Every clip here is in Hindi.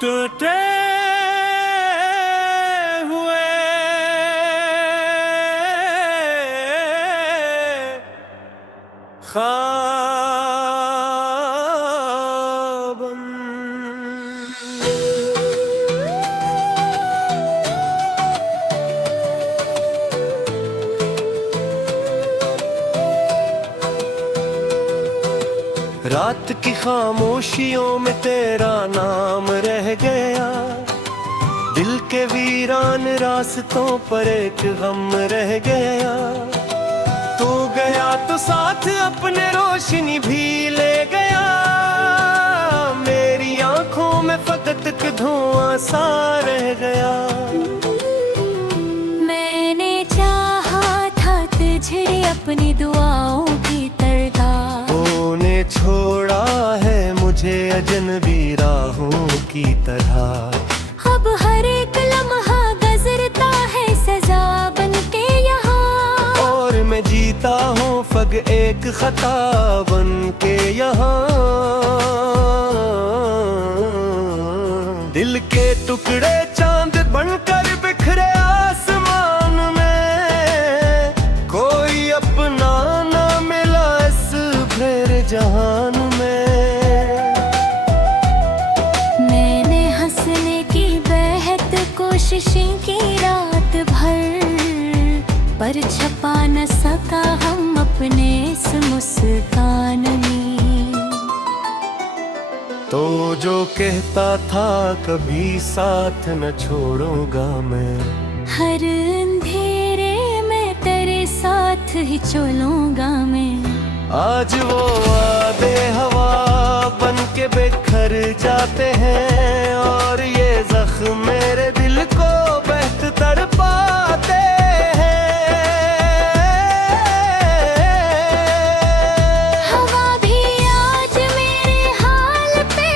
टूटे हुए ख्वाब। रात की खामोशियों में तेरा नाम रह गया, दिल के वीरान रास्तों पर एक गम रह गया। तू गया तो साथ अपने रोशनी भी ले गया, मेरी आंखों में फकत धुआं सा रह गया। मैंने चाहा था तुझे अपनी दुआओं की तरह, तूने छोड़ा है मुझे अजनबी राहों की तरह। अब हर एक लम्हा गुजरता है सजा बनके यहाँ, और मैं जीता हूँ फग एक खता बनके यहाँ। दिल के टुकड़े चांद बनकर बिखरे आसमान में, कोई अपना ना मिला इस भरे जहान में। मैंने हंसने की बेहद कोशिशें की रात भर, पर छपा न सका हम अपने इस मुस्कान में। तो जो कहता था कभी साथ न छोड़ूंगा मैं, हर अंधेरे में तेरे साथ ही चलूंगा मैं। आज वो वादे हवा बन के बिखर जाते हैं, और ये जख्म मेरे दिल को बहत तड़पाते हैं। हवा भी आज मेरे हाल पे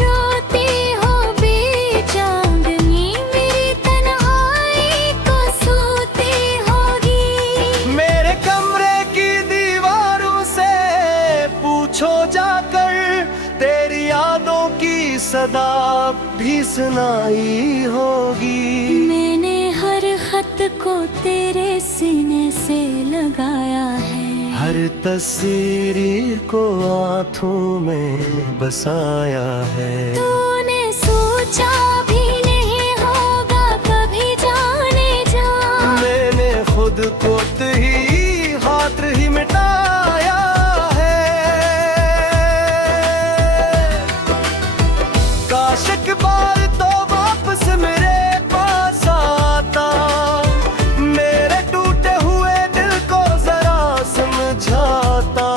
रोती हो बेचांदनी, मेरी तन्हाई को सोती होगी। मेरे कमरे की दीवारों से पूछो जाकर, तेरी यादों की सदा भी सुनाई होगी। मैंने हर खत को तेरे सीने से लगाया है, हर तस्वीर को आँखों में बसाया है। तूने सोचा भी नहीं होगा कभी जाने जा, मैंने खुद को ही हाथ ही मिटाया है। काश एक बार तो वापस मेरे पास आता, मेरे टूटे हुए दिल को जरा समझाता।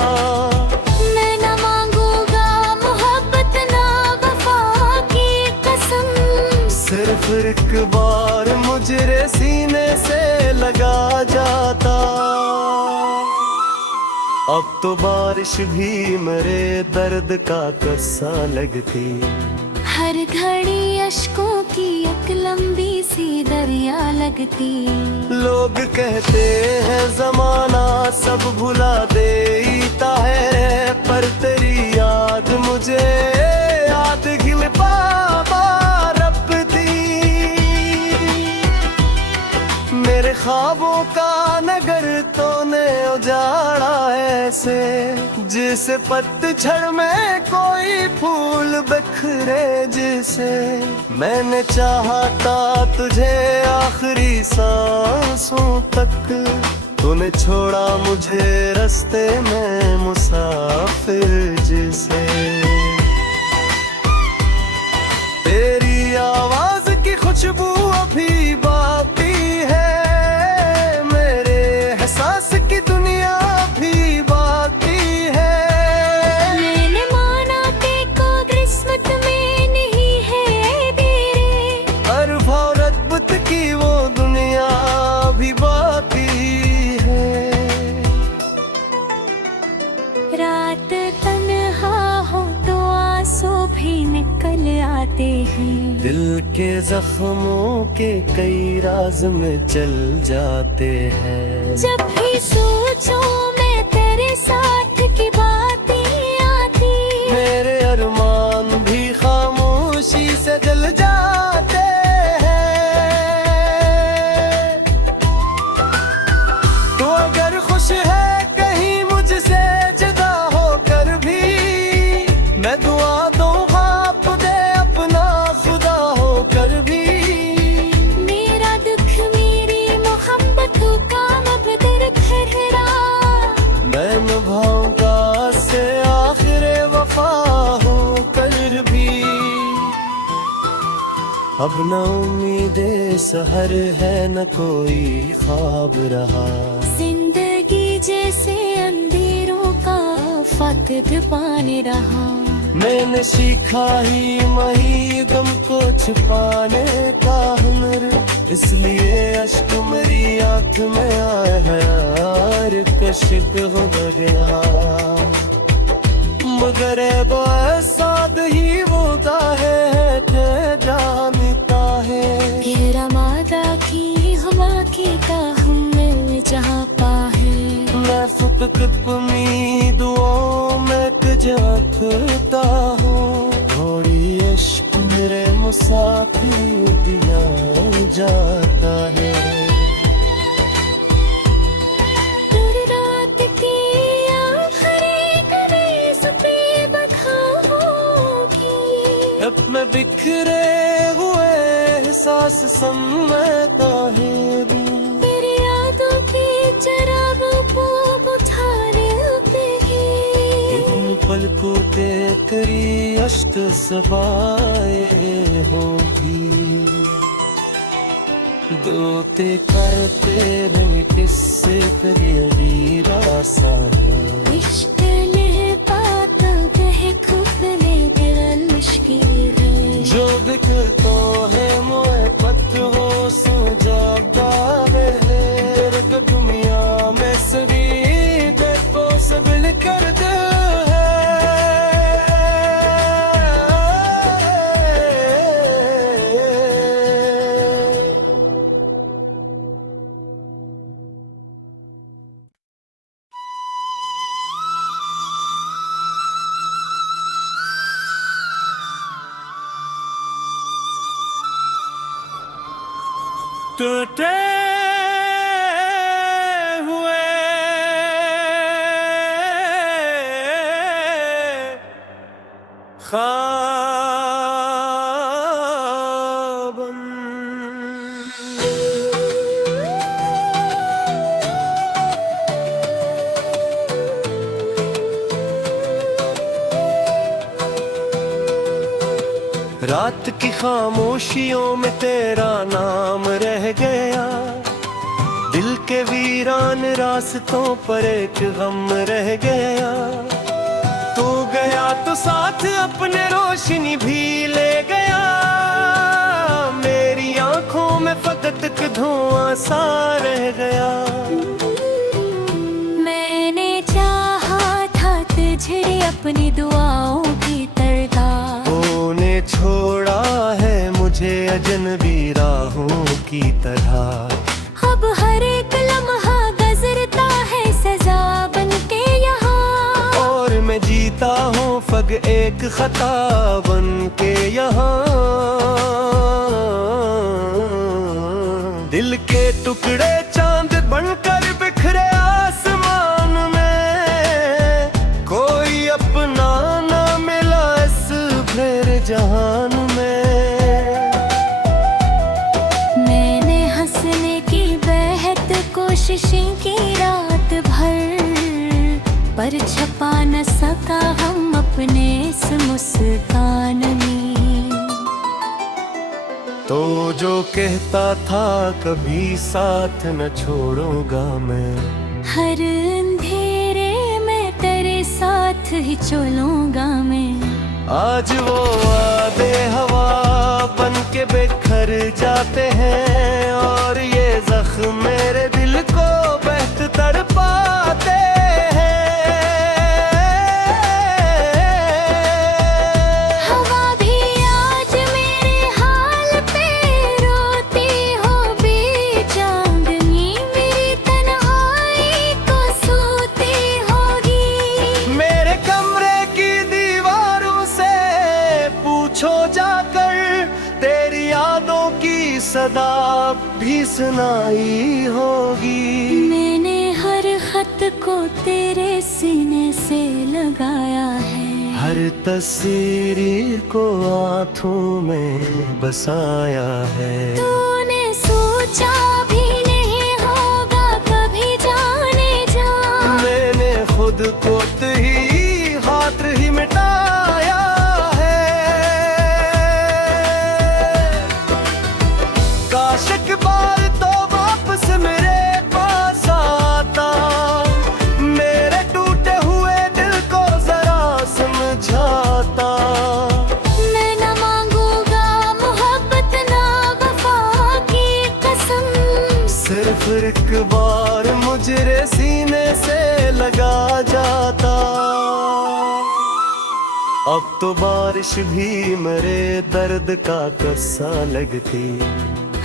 मैं न मांगूंगा मोहब्बत ना वफा की कसम, सिर्फ एक बार मुझे सीने से लगा जाता। अब तो बारिश भी मेरे दर्द का कस्सा लगती, हर घड़ी अश्कों की एक लंबी सी दरिया लगती। लोग कहते हैं जमाना सब भुला देता है, पर तेरी याद मुझे याद घिल पापा रब दी। मेरे ख्वाबों का नगर तूने उजाड़ा ऐसे, जिसे पतझड़ में कोई फूल बिखरे जिसे। मैंने चाहा था तुझे आखिरी सांसों तक, तूने छोड़ा मुझे रास्ते में मुसाफिर जिसे। तेरी आवाज की खुशबू अभी बाकी है, मेरे एहसास की दुनिया भी बाकी है। मैंने माना कि कोई किस्मत में नहीं है तेरे, और रद्बत की वो दुनिया भी बाकी है। रात तन्हा हो तो आंसू भी निकल आते हैं, दिल के जख्मों के कई राज में चल जाते हैं। जब भी सोचो मैं तेरे साथ की बातें आती, मेरे अरमान भी खामोशी से जल अब न उम्मीदें सहर है न कोई ख्वाब रहा। जिंदगी जैसे अंधेरों का फातिद पाने रहा। मैंने सीखा ही वही गम को छुपाने का हुनर, इसलिए अश्क मेरी आंख में आया है यार कशिक हो गया। मगर साद ही होता है जानता है। तेरा मादा की हवा की का हमें जहाँ पाहे। मैं फुतक उम्मीदों में जाता हूँ, थोड़ी इश्क मेरे मुसाफिर दिया जाता है। तेरी रात की आखिरी करीज पे बधा होगी। अब मैं बिखरे हुए एहसास समझता है। तेरी यादों की चरागों को बुझाने पे ही पलकों ते तेरी अश्क सबाए होगी। दोते करते रंग किससे तेरी अधीरा सा है। इश्क ने पाता कहे खुफने दिल मुश्किल है। जो दिखतो है मोए पत हो सो जाता है। दर्द दुनिया में सभी देखो सब कर दे। टूटे हुए ख्वाबन रात की खामोशियों में तेरा नाम रह गया। दिल के वीरान रास्तों पर एक गम रह गया। तू गया तो साथ अपने रोशनी भी ले गया। मेरी आंखों में फकत एक धुआं सा रह गया। मैंने चाहा था तुझे अपनी दुआओं की तरह। तूने छोड़ा है मुझे अजनबी राहों की तरह। अब हर एक लम्हा गुजरता है सजा बन के यहाँ। और मैं जीता हूँ फग एक खता बन के यहाँ। दिल के टुकड़े चांद बनकर बिखरे आसमान में। कोई अपना ना मिला इस भरे जहान में। मैंने हंसने की बेहद कोशिशें की रात भर, पर छपा न सका हम अपने इस मुस्कान में। तो जो कहता था कभी साथ न छोड़ूंगा मैं, हर अंधेरे में तेरे साथ ही चलूंगा मैं। आज वो वादे हवा बन के बिखर जाते हैं। और ये जख्म मेरे दिल को बहत तड़पाते हैं। हवा भी आज मेरे हाल पे रोती हो बेचांदनी। मेरी तन्हाई को सोती होगी। मेरे कमरे की दीवारों से पूछो जाकर, तेरी यादों की सदा भी सुनाई होगी। मैंने हर खत को तेरे सीने से लगाया है। हर तस्वीर को आँखों में बसाया है। तूने सोचा भी नहीं होगा कभी जाने जा। मैंने खुद को ही हाथ ही मिटाया है। सिर्फ एक बार मुझे सीने से लगा जाता। अब तो बारिश भी मेरे दर्द का किस्सा लगती।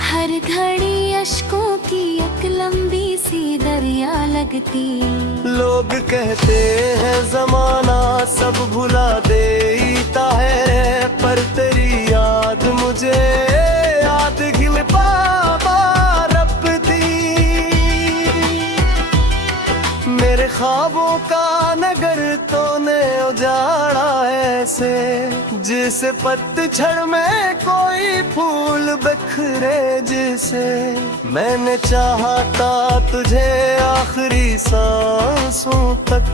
हर घड़ी अश्कों की एक लंबी सी दरिया लगती। लोग कहते हैं जमाना सब भुला देता है, पर तेरी याद मुझे याद घिल पापा रपती। मेरे ख्वाबों का नगर तूने उजाड़ा ऐसे, जिसे पतझड़ में कोई फूल बिखरे जिसे। मैंने चाहा था तुझे आखिरी सांसों तक,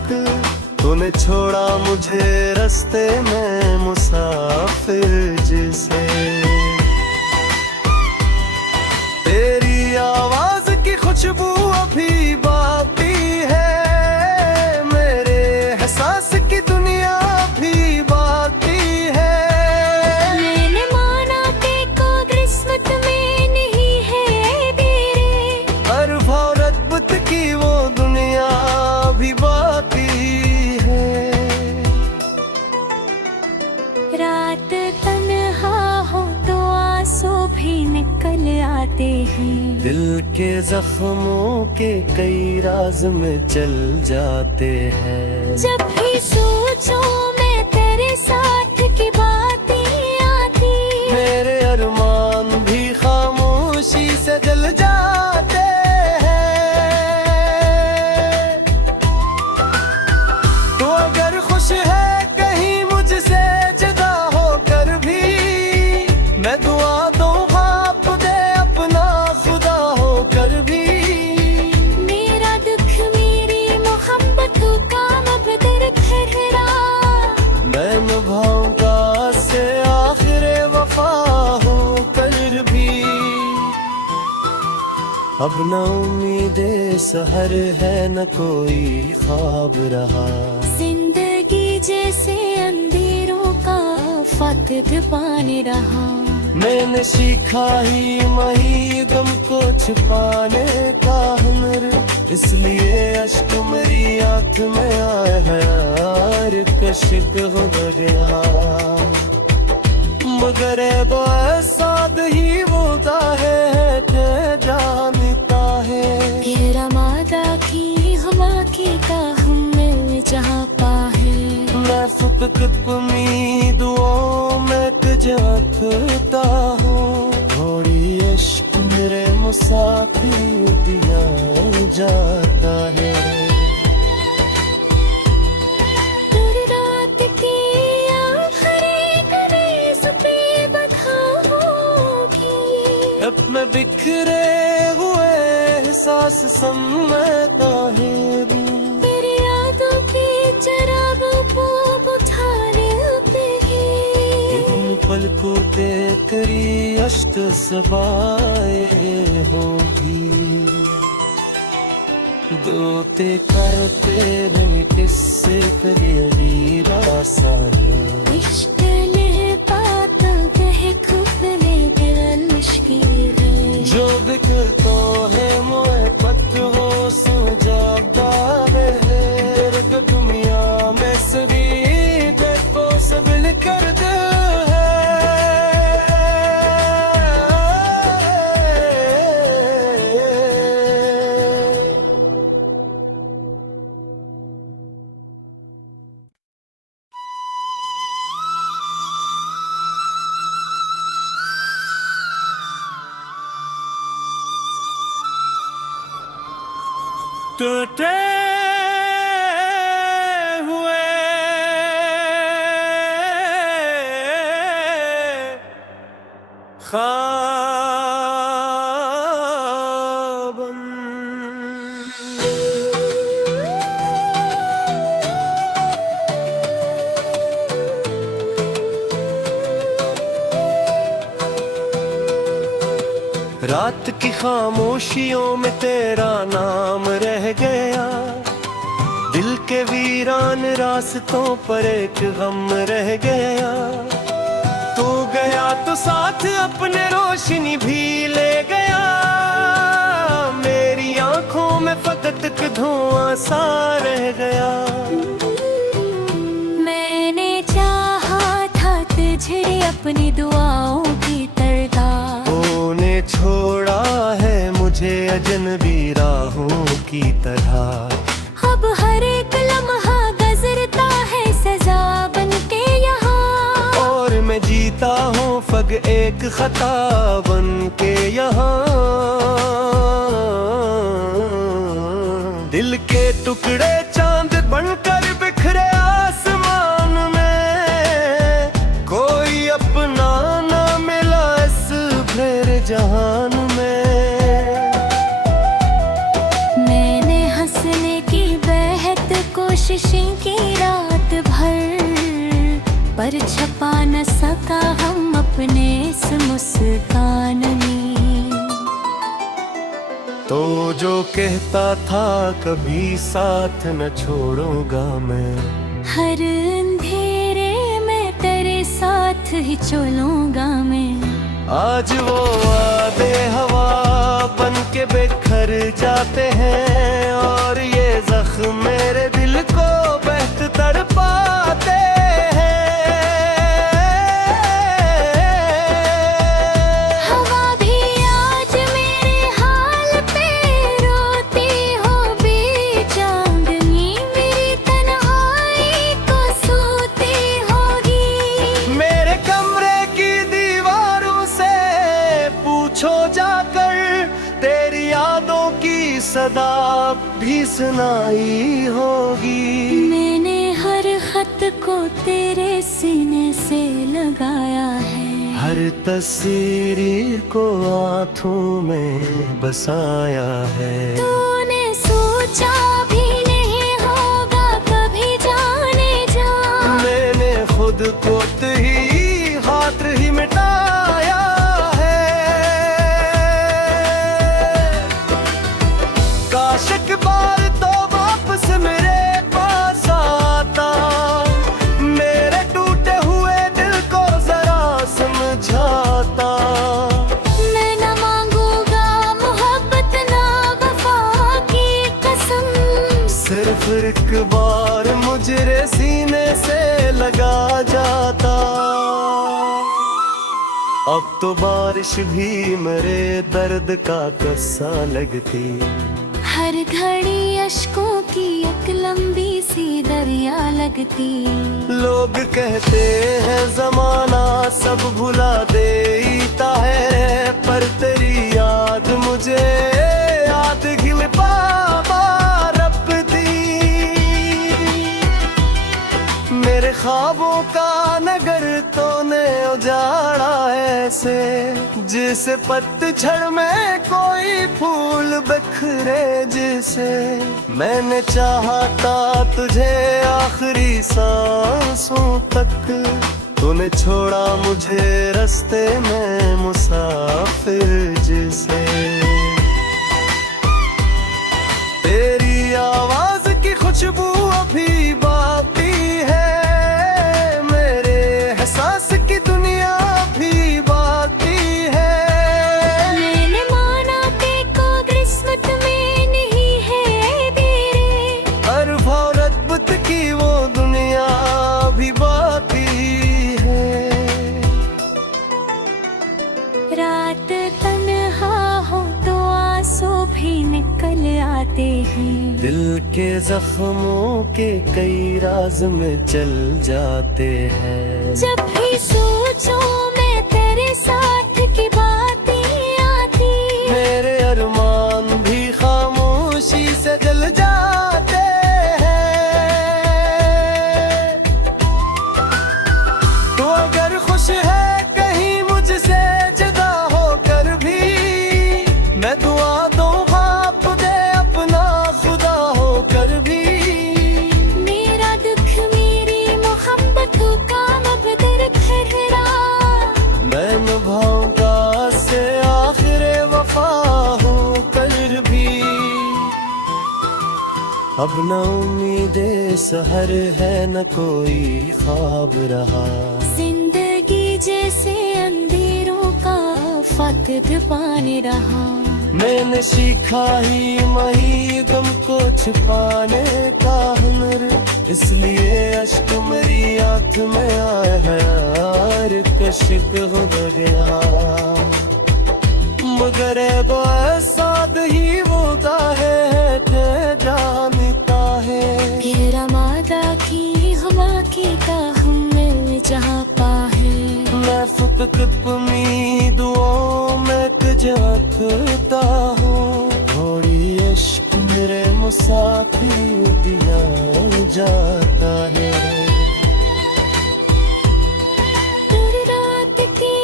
तूने छोड़ा मुझे रास्ते में मुसाफिर जिसे। तेरी आवाज की खुशबू अभी बाकी है, मेरे एहसास की दुनिया भी बाकी है। मैंने माना देखो किस्मत में नहीं है तेरे, हर भारत की वो दुनिया भी बाकी है। रात तन्हा हो तो आंसू भी निकल आते हैं। दिल के जख्मों के कई राज में चल जाते हैं। जब भी सोचो मैं तेरे साथ की बातें आती। मेरे अरमान भी खामोशी से जल जाते हैं। तो अगर खुश है कहीं मुझसे जुदा होकर भी, मैं दुआ दूंगा खुदे अपना खुदा होकर भी। मेरा दुख मेरी मोहब्बत का मबदर ठहरा, मैं निभाऊंगा से आखिर वफा होकर भी। अब न उम्मीदे सहर है न कोई ख्वाब रहा। जिंदगी जैसे अंधेरों का फातिद पाने रहा। मैंने सीखा ही वही गम को छुपाने का हुनर, इसलिए अश्क मेरी आंख में आया है यार कशिक हो गया। मगर साद ही होता है जानता है। तेरा मादा की हवा की का हमें जहाँ पाहे। मैं फकत उम्मीदों में तुझे रखता हूँ, थोड़ी इश्क मेरे मुसाफिर दिया जाता है। तेरी रात की आखिरी करीज पे बधा होगी। अब मैं बिखरे हुए एहसास समझता है। तेरी यादों की चरागों को बुझाने पे ही। इन पलकों पे तेरी अश्क सबाए होगी। दोते करते रंग किससे करिए रासा है। इश्क ने बात कहे खुफने दिल मुश्किल है। जो बिखर तो है मोए पत हो सो जाता है। दर्द दुनिया में सभी देखो सब कर दे है। टूटे हुए ख्वाबन रात की खामोशियों में तेरा नाम रह गया। दिल के वीरान रास्तों पर एक गम रह गया। तू गया तो साथ अपने रोशनी भी ले गया। सा रह गया। मैंने चाहा था तुझे अपनी दुआओं की तरह, तूने छोड़ा है मुझे अजनबी राहों की तरह। अब हर एक लम्हा गुजरता है सजा बन के यहाँ, और मैं जीता हूँ फग एक खता बन के यहाँ। दिल के टुकड़े चांद बनकर बिखरे आसमान में, कोई अपना ना मिला इस भरे जहान में। मैंने हंसने की बेहद कोशिशें की रात भर, पर छपा न सका हम अपने इस मुस्कान में। तो जो कहता था कभी साथ न छोड़ूंगा मैं, हर अंधेरे में तेरे साथ ही चलूंगा मैं। आज वो वादे हवा बन के बिखर जाते हैं, और ये जख्म मेरे दिल को बहत तड़पाते हैं। हवा भी आज मेरे हाल पे रोती होगी, चांदनी मेरी तन्हाई को सोती होगी। मेरे कमरे की दीवारों से पूछो जाकर, तेरी यादों की सदा भी सुनाई होगी। मैंने हर खत को तेरे सीने से लगाया है, हर तस्वीर को आँखों में बसाया है। तूने सोचा भी नहीं होगा कभी जाने जा, मैंने खुद को ही हाथ ही मिटाया है। काश एक बार तो वापस मेरे पास आता, मेरे टूटे हुए दिल को जरा समझाता। मैं न मांगूंगा मोहब्बत ना वफा की कसम, सिर्फ एक बार मुझे सीने से लगा जाता। अब तो बारिश भी मेरे दर्द का कस्सा लगती, हर घड़ी अश्कों की एक लंबी सी दरिया लगती। लोग कहते हैं जमाना सब भुला देता है, पर तेरी याद मुझे याद घिल पापा रपती। मेरे ख्वाबों का नगर तूने उजाड़ा ऐसे, जिसे पतझड़ में कोई फूल बिखरे जिसे। मैंने चाहा था तुझे आखिरी सांसों तक, तूने छोड़ा मुझे रास्ते में मुसाफिर जिसे। तेरी आवाज की खुशबू अभी बाकी है, मेरे एहसास की दुनिया भी बाकी है। मैंने माना तेको किस्मत में नहीं है तेरे, हर भारत की वो दुनिया भी बाकी है। रात तन्हा हो तो आंसू भी निकल आते हैं, दिल के जख्मों के कई राज में चल जाते हैं। जब भी सोचो मैं तेरे साथ की बातें आती, मेरे अरमान भी खामोशी से जल जाते हैं। तो अगर खुश है कहीं मुझसे जुदा होकर भी, मैं दुआ दूंगा तुझे अपना खुदा होकर भी। मेरा दुख मेरी मोहब्बत का मबदर ठहरा, मैं निभाऊंगा से आखिर वफा होकर भी। अब न उम्मीदे सहर है न कोई ख्वाब रहा, जिंदगी जैसे अंधेरों का फातिह पाने रहा। मैंने सीखा ही वही गम को छिपाने का हुनर, इसलिए अश्क मेरी आंख में आया है यार, कशिक हो गया। मगर वो साद ही होता है जानता है, तेरा मादा की हमा की का हमें जहाँ पाहे। मैं फुक दुआओं में जाता हूँ, थोड़ी इश्क मेरे मुसाफिर दिया जाता है। तेरी रात की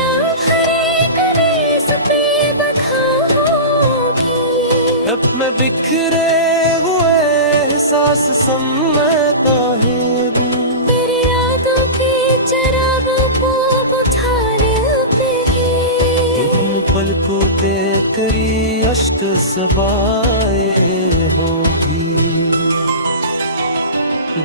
आखिरी करीज पे बखा होगी, अब मैं बिखरे हुए एहसास समझता है। तेरी यादों की चरागों को बुझाने पे ही पलकों पे करी अश्क सबाए होगी,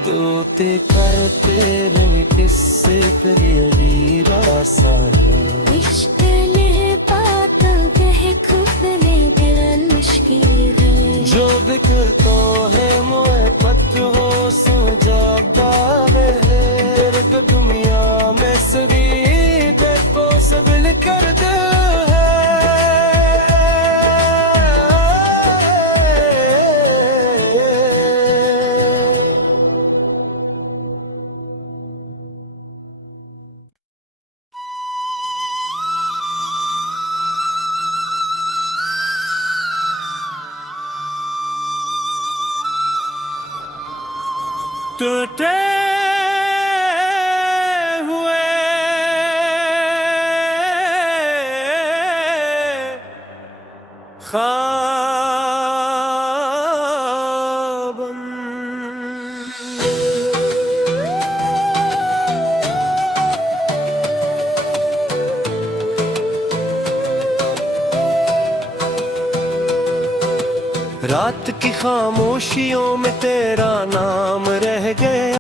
दोते करते रंग किससे तेरी रासा है। इश्क ने बात कह खुपने तेरा मुश्किल है, जो बिखरता है मोहब्बत हो सो जाता है, दर्द दुनिया में सभी देखो सब कर दे। टूटे हुए ख्वाबन रात की खामोशियों में तेरा नाम रह गया।